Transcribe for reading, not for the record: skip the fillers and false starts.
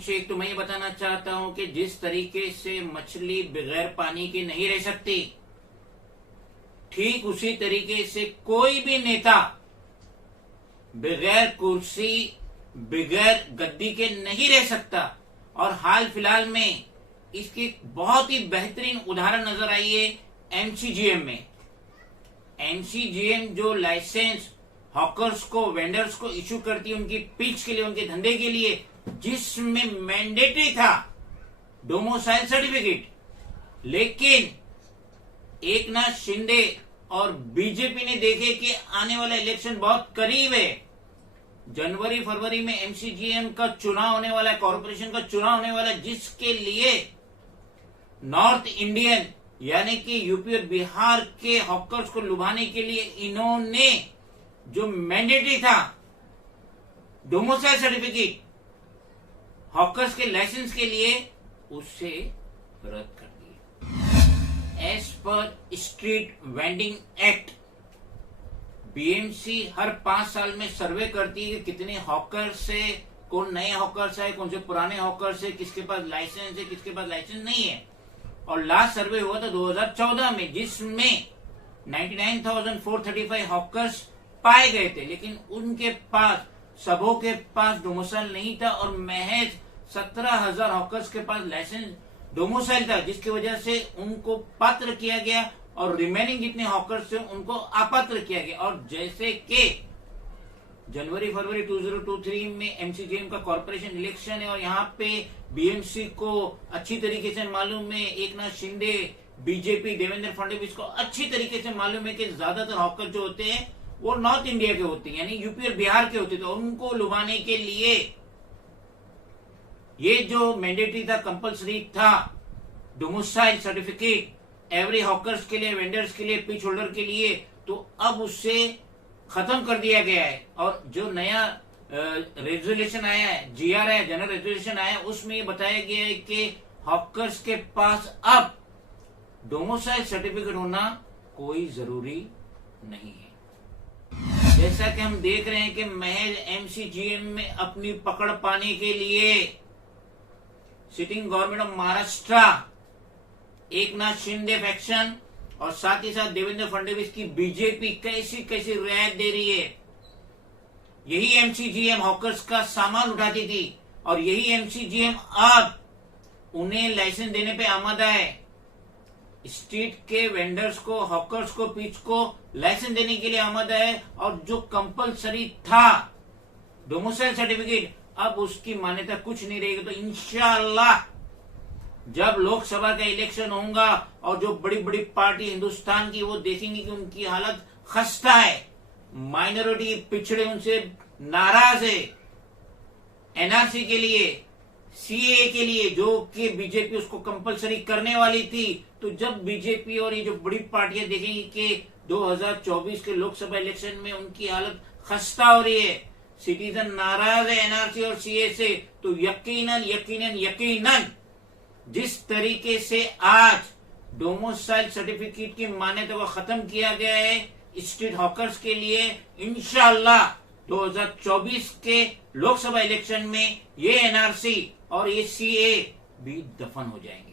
शेख, तो मैं ये बताना चाहता हूं कि जिस तरीके से मछली बगैर पानी के नहीं रह सकती, ठीक उसी तरीके से कोई भी नेता बगैर कुर्सी बगैर गद्दी के नहीं रह सकता। और हाल फिलहाल में इसकी बहुत ही बेहतरीन उदाहरण नजर आई है एमसीजीएम में। एमसीजीएम जो लाइसेंस हॉकर्स को, वेंडर्स को इशू करती है उनकी पिच के लिए, उनके धंधे के लिए, जिसमें मैंडेटरी था डोमिसाइल सर्टिफिकेट, लेकिन एकनाथ शिंदे और बीजेपी ने देखे कि आने वाला इलेक्शन बहुत करीब है, जनवरी फरवरी में एमसीजीएम का चुनाव होने वाला है, कॉर्पोरेशन का चुनाव होने वाला है, जिसके लिए नॉर्थ इंडियन यानी कि यूपी और बिहार के हॉकर्स को लुभाने के लिए इन्होंने जो मैंडेटरी था डोमिसाइल सर्टिफिकेट हॉकर्स के लाइसेंस के लिए, उससे रद्द कर दिया। As per street vending act, BMC हर 5 साल में सर्वे करती है कि कितने हॉकर्स है, कौन नए हॉकर्स है, कौन से पुराने हॉकर्स है, किसके पास लाइसेंस है, किसके पास लाइसेंस नहीं है। और लास्ट सर्वे हुआ था 2014 में, जिसमें 99,435 हॉकर्स पाए गए थे, लेकिन उनके पास, सबों के पास डोमिसाइल नहीं था और महज 17,000 हॉकर्स के पास लाइसेंस डोमिसाइल था, जिसकी वजह से उनको पात्र किया गया और रिमेनिंग जितने हॉकर्स थे उनको अपात्र किया गया। और जैसे कि जनवरी फरवरी 2023 में एमसीजीएम का कॉर्पोरेशन इलेक्शन है और यहाँ पे बीएमसी को अच्छी तरीके से मालूम है, एकनाथ शिंदे, बीजेपी, देवेंद्र फडणवीस को अच्छी तरीके से मालूम है कि ज्यादातर हॉकर जो होते हैं वो नॉर्थ इंडिया के होते हैं, यानी यूपी और बिहार के होते थे। तो उनको लुभाने के लिए ये जो मैंडेटरी था, कंपल्सरी था, डोमिसाइल सर्टिफिकेट एवरी हॉकर्स के लिए, वेंडर्स के लिए, पिच होल्डर के लिए, तो अब उससे खत्म कर दिया गया है। और जो नया रेजोल्यूशन आया है, जीआर है, जनरल रेजोल्यूशन आया है, उसमें ये बताया गया है कि हॉकर्स के पास अब डोमिसाइल सर्टिफिकेट होना कोई जरूरी नहीं है। जैसा कि हम देख रहे हैं कि महज एमसीजीएम में अपनी पकड़ पाने के लिए sitting government of Maharashtra, Eknath Shinde faction और साथ ही साथ देवेंद्र फडणवीस की बीजेपी कैसी कैसी रियायत दे रही है। यही एमसीजीएम हॉकर्स का सामान उठाती थी और यही एमसीजीएम अब उन्हें लाइसेंस देने पे आमादा है। स्ट्रीट के वेंडर्स को, हॉकर्स को, पिच को लाइसेंस देने के लिए आमादा है। और जो कंपलसरी था डोमिसाइल सर्टिफिकेट, अब उसकी मान्यता कुछ नहीं रहेगी। तो इंशाअल्लाह जब लोकसभा का इलेक्शन होगा और जो बड़ी बड़ी पार्टी हिंदुस्तान की वो देखेंगी कि उनकी हालत खस्ता है, माइनॉरिटी पिछड़े उनसे नाराज है, एनआरसी के लिए, सीएए के लिए, जो कि बीजेपी उसको कंपलसरी करने वाली थी, तो जब बीजेपी और ये जो बड़ी पार्टियां देखेंगी कि 2024 के लोकसभा इलेक्शन में उनकी हालत खस्ता हो रही है, सिटीजन नाराज है एनआरसी और सीए से, तो यकीनन यकीनन यकीनन जिस तरीके से आज डोमिसाइल सर्टिफिकेट की मान्यता को खत्म किया गया है स्ट्रीट हॉकर्स के लिए, इंशाअल्लाह 2024 के लोकसभा इलेक्शन में ये एनआरसी और ये सीए भी दफन हो जाएंगे।